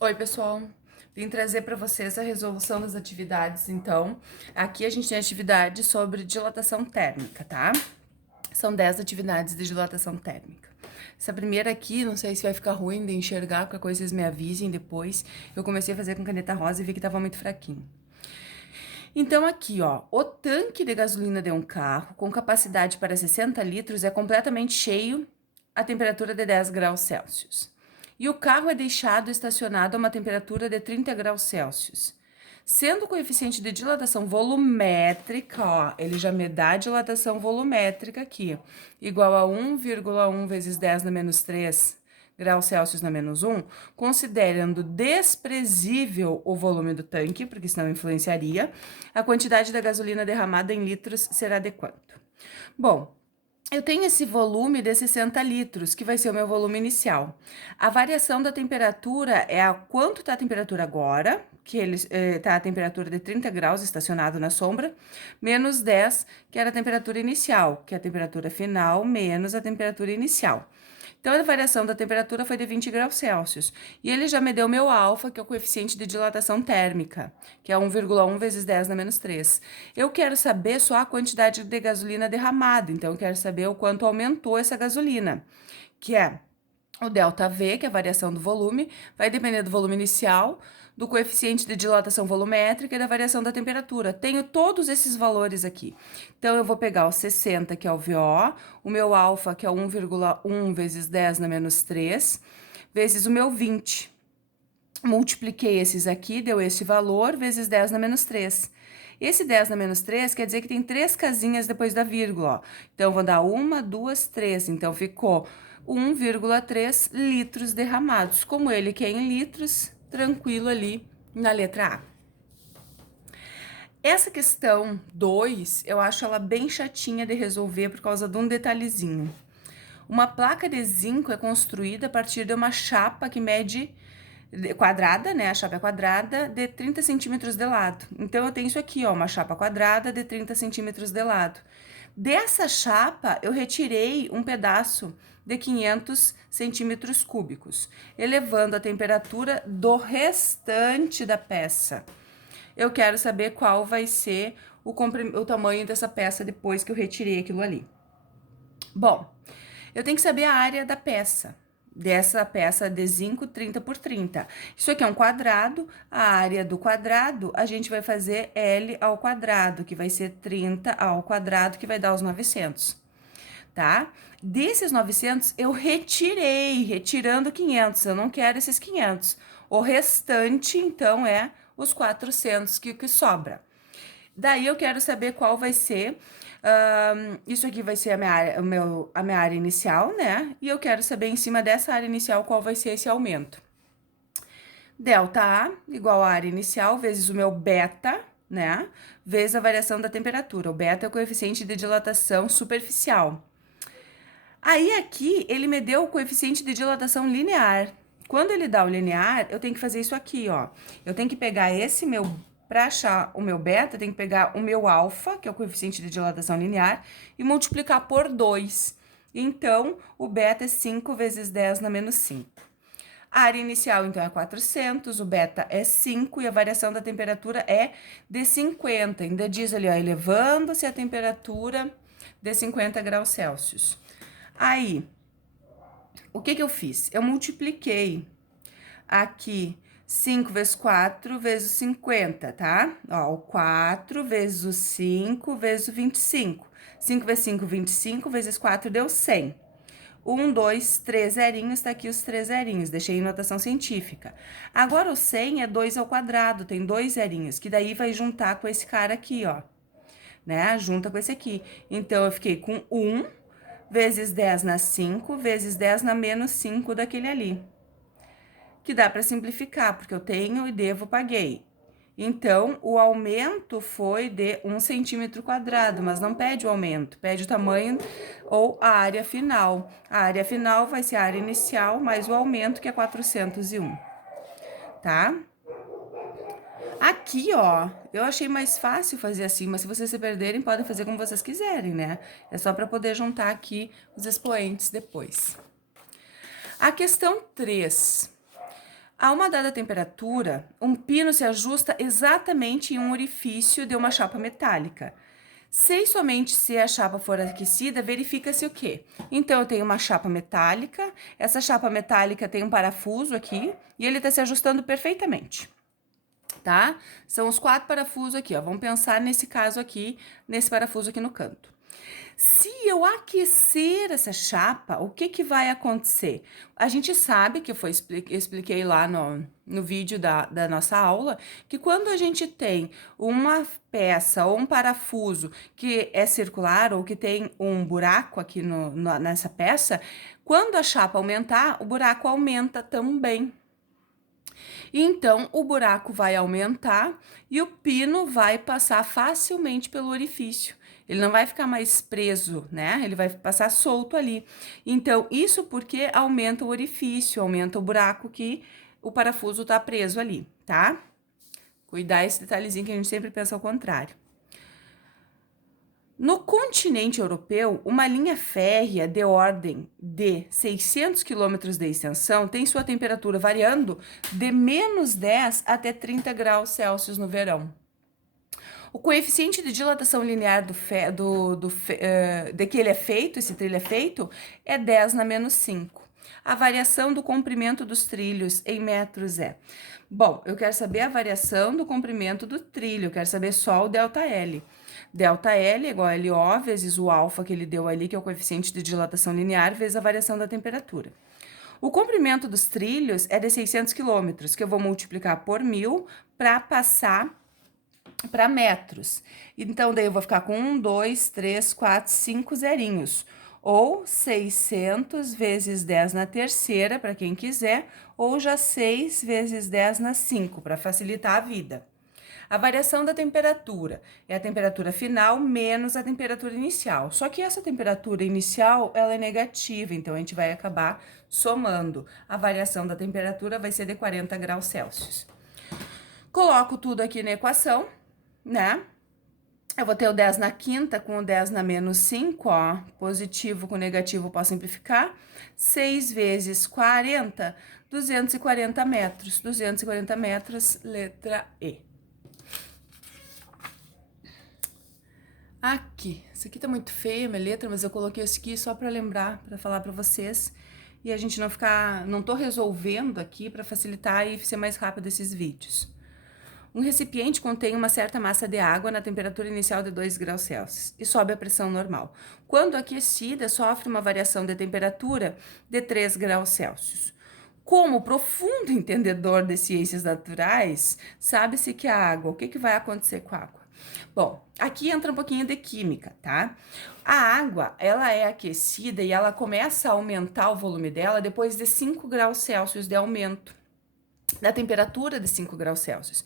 Oi, pessoal. Vim trazer para vocês a resolução das atividades. Então, aqui a gente tem atividade sobre dilatação térmica, tá? São 10 atividades de dilatação térmica. Essa primeira aqui, não sei se vai ficar ruim de enxergar, qualquer coisa vocês me avisem depois. Eu comecei a fazer com caneta rosa e vi que tava muito fraquinho. Então, aqui, ó, o tanque de gasolina de um carro com capacidade para 60 litros é completamente cheio a temperatura de 10 graus Celsius. E o carro é deixado estacionado a uma temperatura de 30 graus Celsius. Sendo o coeficiente de dilatação volumétrica, ó, ele já me dá a dilatação volumétrica aqui, igual a 1,1 vezes 10 na menos 3 graus Celsius na menos 1, considerando desprezível o volume do tanque, porque senão influenciaria, a quantidade da gasolina derramada em litros será de quanto? Bom, eu tenho esse volume de 60 litros, que vai ser o meu volume inicial. A variação da temperatura é a quanto está a temperatura agora, que ele está a temperatura de 30 graus estacionado na sombra, menos 10, que era a temperatura inicial, que é a temperatura final menos a temperatura inicial. Então, a variação da temperatura foi de 20 graus Celsius. E ele já me deu meu alfa, que é o coeficiente de dilatação térmica, que é 1,1 vezes 10 na menos 3. Eu quero saber só a quantidade de gasolina derramada, então eu quero saber o quanto aumentou essa gasolina, que é o ΔV, que é a variação do volume, vai depender do volume inicial, do coeficiente de dilatação volumétrica e da variação da temperatura. Tenho todos esses valores aqui. Então, eu vou pegar o 60, que é o VO, o meu alfa, que é 1,1 vezes 10 na menos 3, vezes o meu 20. Multipliquei esses aqui, deu este valor, vezes 10 na menos 3. Esse 10 na menos 3 quer dizer que tem 3 casinhas depois da vírgula, ó. Então, eu vou dar 1, 2, 3. Então, ficou 1,3 litros derramados. Como ele quer em litros, tranquilo ali na letra A. Essa questão 2, eu acho ela bem chatinha de resolver por causa de um detalhezinho. Uma placa de zinco é construída a partir de uma chapa que mede quadrada, né? A chapa é quadrada, de 30 centímetros de lado. Então, eu tenho isso aqui, ó, uma chapa quadrada de 30 centímetros de lado. Dessa chapa, eu retirei um pedaço de 500 centímetros cúbicos, elevando a temperatura do restante da peça. Eu quero saber qual vai ser o tamanho dessa peça depois que eu retirei aquilo ali. Bom, eu tenho que saber a área da peça, dessa peça de zinco 30 por 30. Isso aqui é um quadrado, a área do quadrado a gente vai fazer L ao quadrado, que vai ser 30 ao quadrado, que vai dar os 900, tá? Desses 900, eu retirando 500, eu não quero esses 500. O restante, então, é os 400 que sobra. Daí eu quero saber qual vai ser. Isso aqui vai ser a minha área, a minha área inicial, né? E eu quero saber em cima dessa área inicial qual vai ser esse aumento. Delta A igual a área inicial vezes o meu beta, né? Vezes a variação da temperatura. O beta é o coeficiente de dilatação superficial. Aí aqui ele me deu o coeficiente de dilatação linear. Quando ele dá o linear, eu tenho que fazer isso aqui, ó. Eu tenho que pegar esse meu, para achar o meu beta, eu tenho que pegar o meu alfa, que é o coeficiente de dilatação linear, e multiplicar por 2. Então, o beta é 5 vezes 10 na menos 5. A área inicial, então, é 400, o beta é 5 e a variação da temperatura é de 50. Ainda diz ali, ó, elevando-se a temperatura de 50 graus Celsius. Aí, o que eu fiz? Eu multipliquei aqui 5 vezes 4 vezes 50, tá? Ó, o 4 vezes o 5 vezes o 25. 5 vezes 5, 25, vezes 4 deu 100. 1, 2, 3 zerinhos, tá aqui os 3 zerinhos, deixei em notação científica. Agora, o 100 é 2 ao quadrado, tem 2 zerinhos, que daí vai juntar com esse cara aqui, ó, né? Junta com esse aqui. Então, eu fiquei com 1 vezes 10 na 5, vezes 10 na menos 5 daquele ali. Que dá para simplificar, porque eu tenho e devo, paguei. Então, o aumento foi de 1 centímetro quadrado, mas não pede o aumento, pede o tamanho ou a área final. A área final vai ser a área inicial mais o aumento, que é 401, tá? Aqui, ó, eu achei mais fácil fazer assim, mas se vocês se perderem, podem fazer como vocês quiserem, né? É só para poder juntar aqui os expoentes depois. A questão 3. A uma dada temperatura, um pino se ajusta exatamente em um orifício de uma chapa metálica. Se somente se a chapa for aquecida, verifica-se o quê? Então, eu tenho uma chapa metálica, essa chapa metálica tem um parafuso aqui e ele está se ajustando perfeitamente, tá? São os 4 parafusos aqui, ó. Vamos pensar nesse caso aqui, nesse parafuso aqui no canto. Se eu aquecer essa chapa, o que que vai acontecer? A gente sabe que eu expliquei lá no vídeo da nossa aula, que quando a gente tem uma peça ou um parafuso que é circular ou que tem um buraco aqui nessa peça, quando a chapa aumentar, o buraco aumenta também. Então, o buraco vai aumentar e o pino vai passar facilmente pelo orifício. Ele não vai ficar mais preso, né? Ele vai passar solto ali. Então, isso porque aumenta o orifício, aumenta o buraco que o parafuso tá preso ali, tá? Cuidar esse detalhezinho que a gente sempre pensa ao contrário. No continente europeu, uma linha férrea de ordem de 600 quilômetros de extensão tem sua temperatura variando de menos 10 até 30 graus Celsius no verão. O coeficiente de dilatação linear de que ele é feito, esse trilho é feito, é 10 na menos 5. A variação do comprimento dos trilhos em metros é... Bom, eu quero saber a variação do comprimento do trilho, eu quero saber só o ΔL. ΔL é igual a LO vezes o alfa que ele deu ali, que é o coeficiente de dilatação linear, vezes a variação da temperatura. O comprimento dos trilhos é de 600 quilômetros, que eu vou multiplicar por 1000 para passar para metros. Então, daí eu vou ficar com 1, 2, 3, 4, 5 zerinhos. Ou 600 vezes 10 na terceira, para quem quiser, ou já 6 vezes 10 na 5, para facilitar a vida. A variação da temperatura é a temperatura final menos a temperatura inicial. Só que essa temperatura inicial, ela é negativa, então a gente vai acabar somando. A variação da temperatura vai ser de 40 graus Celsius. Coloco tudo aqui na equação, né? Eu vou ter o 10 na quinta com o 10 na menos 5, ó. Positivo com negativo posso simplificar. 6 vezes 40, 240 metros. 240 metros, letra E. Aqui, isso aqui tá muito feia, minha letra, mas eu coloquei isso aqui só para lembrar, para falar para vocês. E a gente não ficar, não tô resolvendo aqui para facilitar e ser mais rápido esses vídeos. Um recipiente contém uma certa massa de água na temperatura inicial de 2 graus Celsius e sobe a pressão normal. Quando aquecida, sofre uma variação de temperatura de 3 graus Celsius. Como profundo entendedor de ciências naturais, sabe-se que a água, o que vai acontecer com a água? Bom, aqui entra um pouquinho de química, tá? A água, ela é aquecida e ela começa a aumentar o volume dela depois de 5 graus Celsius de aumento da temperatura de 5 graus Celsius.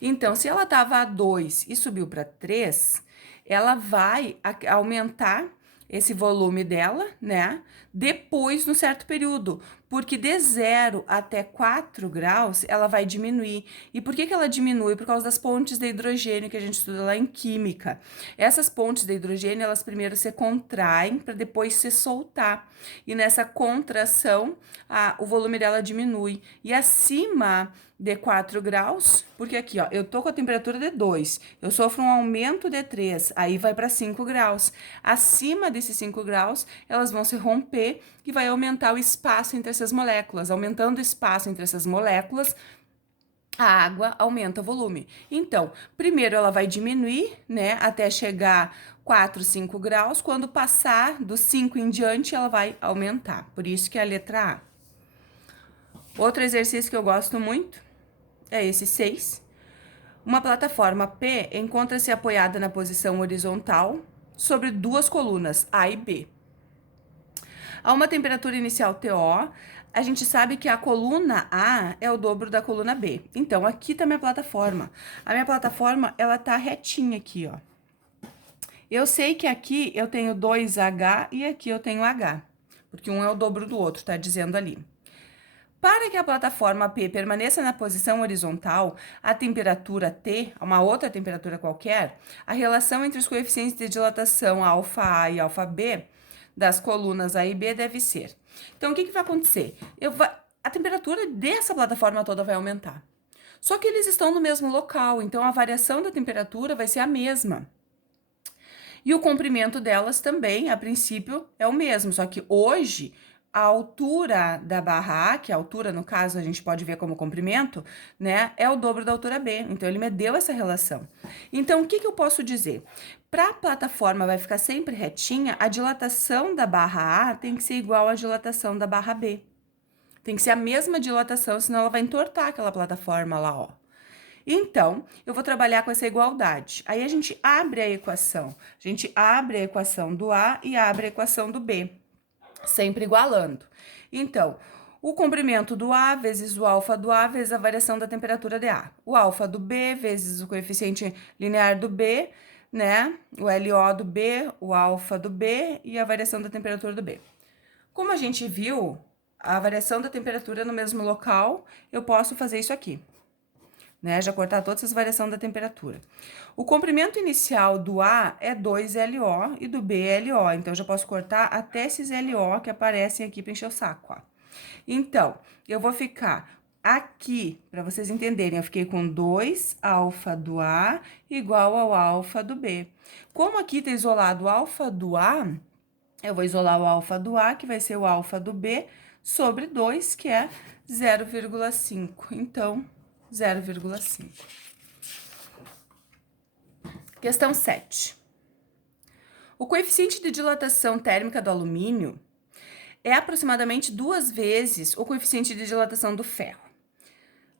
Então, se ela estava a 2 e subiu para 3, ela vai aumentar esse volume dela, né? Depois, num certo período, porque de 0 até 4 graus, ela vai diminuir. E por que ela diminui? Por causa das pontes de hidrogênio que a gente estuda lá em química. Essas pontes de hidrogênio, elas primeiro se contraem para depois se soltar. E nessa contração, o volume dela diminui. E acima de 4 graus, porque aqui, ó, eu tô com a temperatura de 2, eu sofro um aumento de 3, aí vai para 5 graus. Acima desses 5 graus, elas vão se romper e vai aumentar o espaço entre essas moléculas. Aumentando o espaço entre essas moléculas, a água aumenta o volume. Então, primeiro ela vai diminuir, né, até chegar 4, 5 graus. Quando passar dos 5 em diante, ela vai aumentar. Por isso que é a letra A. Outro exercício que eu gosto muito é esse 6. Uma plataforma P encontra-se apoiada na posição horizontal sobre duas colunas, A e B. A uma temperatura inicial TO, a gente sabe que a coluna A é o dobro da coluna B. Então, aqui tá minha plataforma. A minha plataforma, ela tá retinha aqui, ó. Eu sei que aqui eu tenho 2H e aqui eu tenho H, porque um é o dobro do outro, tá dizendo ali. Para que a plataforma P permaneça na posição horizontal, a temperatura T, uma outra temperatura qualquer, a relação entre os coeficientes de dilatação ∆A e ∆B das colunas A e B deve ser. Então, o que vai acontecer? a temperatura dessa plataforma toda vai aumentar. Só que eles estão no mesmo local, então a variação da temperatura vai ser a mesma. E o comprimento delas também, a princípio, é o mesmo, só que hoje a altura da barra A, que a altura, no caso, a gente pode ver como comprimento, né, é o dobro da altura B. Então, ele me deu essa relação. Então, o que que eu posso dizer? Para a plataforma vai ficar sempre retinha, a dilatação da barra A tem que ser igual à dilatação da barra B. Tem que ser a mesma dilatação, senão ela vai entortar aquela plataforma lá, ó. Então, eu vou trabalhar com essa igualdade. Aí a gente abre a equação. A gente abre a equação do A e abre a equação do B, sempre igualando. Então, o comprimento do A vezes o alfa do A vezes a variação da temperatura de A. O alfa do B vezes o coeficiente linear do B, né? O LO do B, o alfa do B e a variação da temperatura do B. Como a gente viu, a variação da temperatura no mesmo local, eu posso fazer isso aqui, né? Já cortar todas as variações da temperatura. O comprimento inicial do A é 2LO e do B é LO, então eu já posso cortar até esses LO que aparecem aqui para encher o saco, ó. Então, eu vou ficar aqui, para vocês entenderem, eu fiquei com 2 alfa do A igual ao alfa do B. Como aqui tá isolado o alfa do A, eu vou isolar o alfa do A, que vai ser o alfa do B, sobre 2, que é 0,5. Então, 0,5. Questão 7. O coeficiente de dilatação térmica do alumínio é aproximadamente 2 vezes o coeficiente de dilatação do ferro.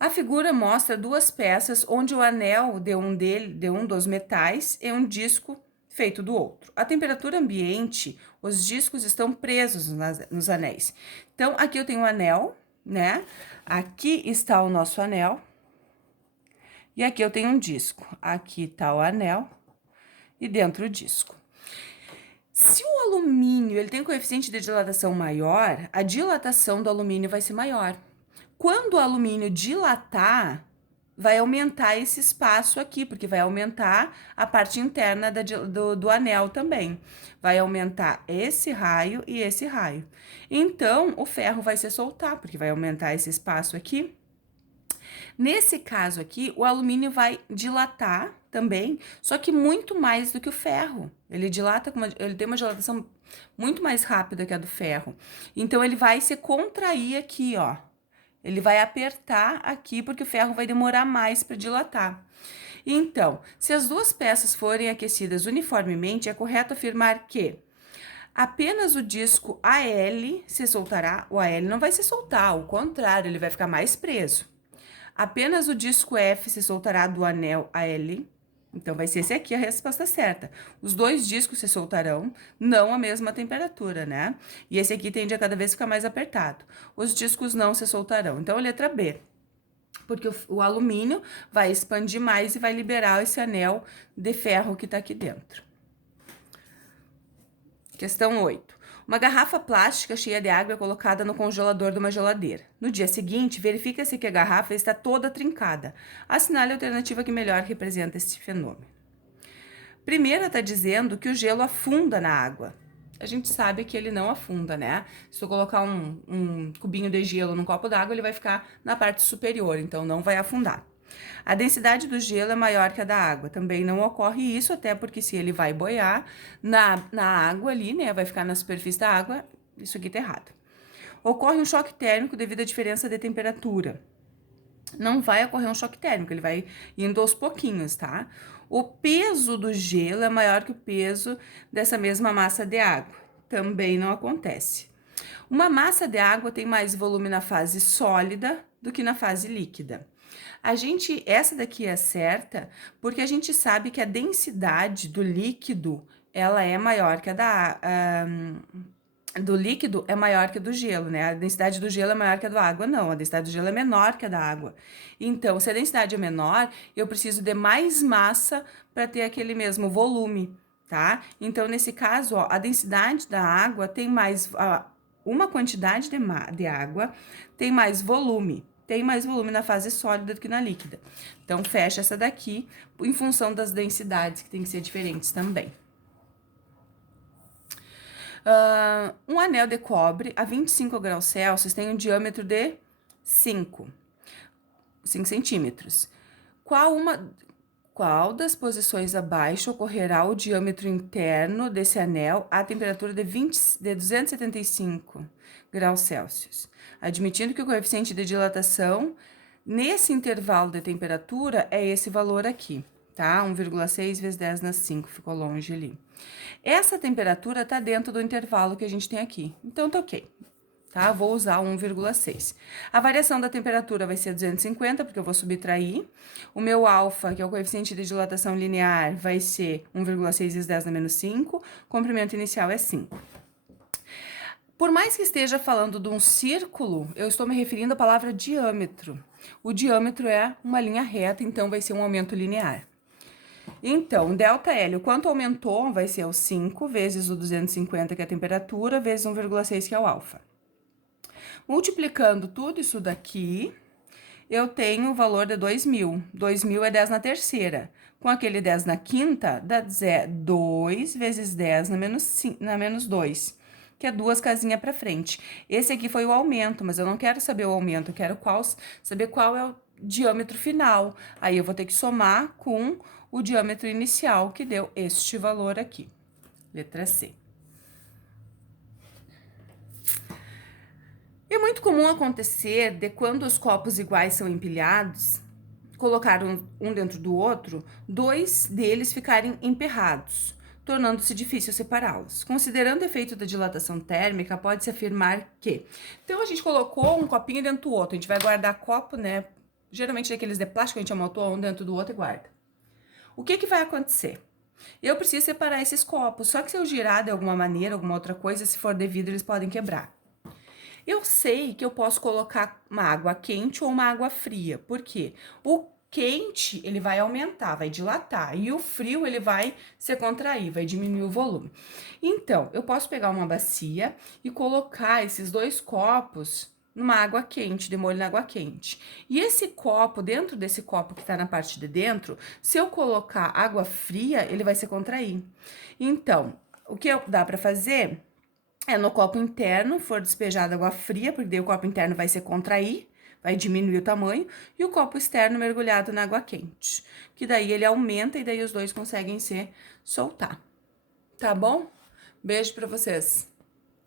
A figura mostra duas peças onde o anel de um dos metais é um disco feito do outro. A temperatura ambiente, os discos estão presos nos anéis. Então, aqui eu tenho um anel, né? Aqui está o nosso anel. E aqui eu tenho um disco. Aqui tá o anel e dentro o disco. Se o alumínio ele tem um coeficiente de dilatação maior, a dilatação do alumínio vai ser maior. Quando o alumínio dilatar, vai aumentar esse espaço aqui, porque vai aumentar a parte interna do anel também. Vai aumentar esse raio e esse raio. Então, o ferro vai se soltar, porque vai aumentar esse espaço aqui. Nesse caso aqui, o alumínio vai dilatar também, só que muito mais do que o ferro. Ele dilata, ele tem uma dilatação muito mais rápida que a do ferro. Então, ele vai se contrair aqui, ó. Ele vai apertar aqui, porque o ferro vai demorar mais para dilatar. Então, se as duas peças forem aquecidas uniformemente, é correto afirmar que apenas o disco AL se soltará. O AL não vai se soltar, ao contrário, ele vai ficar mais preso. Apenas o disco F se soltará do anel AL. Então, vai ser esse aqui a resposta certa. Os dois discos se soltarão, não a mesma temperatura, né? E esse aqui tende a cada vez ficar mais apertado. Os discos não se soltarão. Então, a letra B. Porque o alumínio vai expandir mais e vai liberar esse anel de ferro que tá aqui dentro. Questão 8. Uma garrafa plástica cheia de água é colocada no congelador de uma geladeira. No dia seguinte, verifica-se que a garrafa está toda trincada. Assinale a alternativa que melhor representa este fenômeno. Primeiro, está dizendo que o gelo afunda na água. A gente sabe que ele não afunda, né? Se eu colocar um cubinho de gelo num copo d'água, ele vai ficar na parte superior, então não vai afundar. A densidade do gelo é maior que a da água. Também não ocorre isso, até porque se ele vai boiar na água ali, né, vai ficar na superfície da água, isso aqui tá errado. Ocorre um choque térmico devido à diferença de temperatura. Não vai ocorrer um choque térmico, ele vai indo aos pouquinhos, tá? O peso do gelo é maior que o peso dessa mesma massa de água. Também não acontece. Uma massa de água tem mais volume na fase sólida do que na fase líquida. Essa daqui é certa porque a gente sabe que a densidade do líquido, ela é maior que do líquido é maior que a do gelo, né? A densidade do gelo é maior que a da água, não. A densidade do gelo é menor que a da água. Então, se a densidade é menor, eu preciso de mais massa para ter aquele mesmo volume, tá? Então, nesse caso, ó, a densidade da água tem mais... uma quantidade de água tem mais volume. Tem mais volume na fase sólida do que na líquida. Então, fecha essa daqui em função das densidades, que tem que ser diferentes também. Um anel de cobre a 25 graus Celsius tem um diâmetro de 5 centímetros. Qual das posições abaixo ocorrerá o diâmetro interno desse anel a temperatura de 275 graus Celsius? Admitindo que o coeficiente de dilatação nesse intervalo de temperatura é esse valor aqui, tá? 1,6 vezes 10 na 5, ficou longe ali. Essa temperatura tá dentro do intervalo que a gente tem aqui, então tá ok. Tá? Vou usar 1,6. A variação da temperatura vai ser 250, porque eu vou subtrair. O meu alfa, que é o coeficiente de dilatação linear, vai ser 1,6 vezes 10 na menos 5. O comprimento inicial é 5. Por mais que esteja falando de um círculo, eu estou me referindo à palavra diâmetro. O diâmetro é uma linha reta, então vai ser um aumento linear. Então, ΔL, o quanto aumentou vai ser o 5 vezes o 250, que é a temperatura, vezes 1,6, que é o alfa. Multiplicando tudo isso daqui, eu tenho o valor de 2.000. 2.000 é 10 na terceira. Com aquele 10 na quinta, dá 2 vezes 10 na menos 2, que é 2 casinhas para frente. Esse aqui foi o aumento, mas eu não quero saber o aumento, eu quero saber qual é o diâmetro final. Aí eu vou ter que somar com o diâmetro inicial, que deu este valor aqui. Letra C. É muito comum acontecer de quando os copos iguais são empilhados, colocar um dentro do outro, dois deles ficarem emperrados, tornando-se difícil separá-los. Considerando o efeito da dilatação térmica, pode-se afirmar que... Então, a gente colocou um copinho dentro do outro, a gente vai guardar copo, né? Geralmente daqueles de plástico, a gente amontoa um dentro do outro e guarda. O que vai acontecer? Eu preciso separar esses copos, só que se eu girar de alguma maneira, alguma outra coisa, se for de vidro, eles podem quebrar. Eu sei que eu posso colocar uma água quente ou uma água fria, porque o quente ele vai aumentar, vai dilatar, e o frio ele vai se contrair, vai diminuir o volume. Então, eu posso pegar uma bacia e colocar esses dois copos numa água quente, de molho na água quente. E esse copo, dentro desse copo que tá na parte de dentro, se eu colocar água fria, ele vai se contrair. Então, o que dá para fazer é no copo interno for despejada água fria, porque daí o copo interno vai se contrair, vai diminuir o tamanho, e o copo externo mergulhado na água quente, que daí ele aumenta e daí os dois conseguem se soltar. Tá bom? Beijo pra vocês!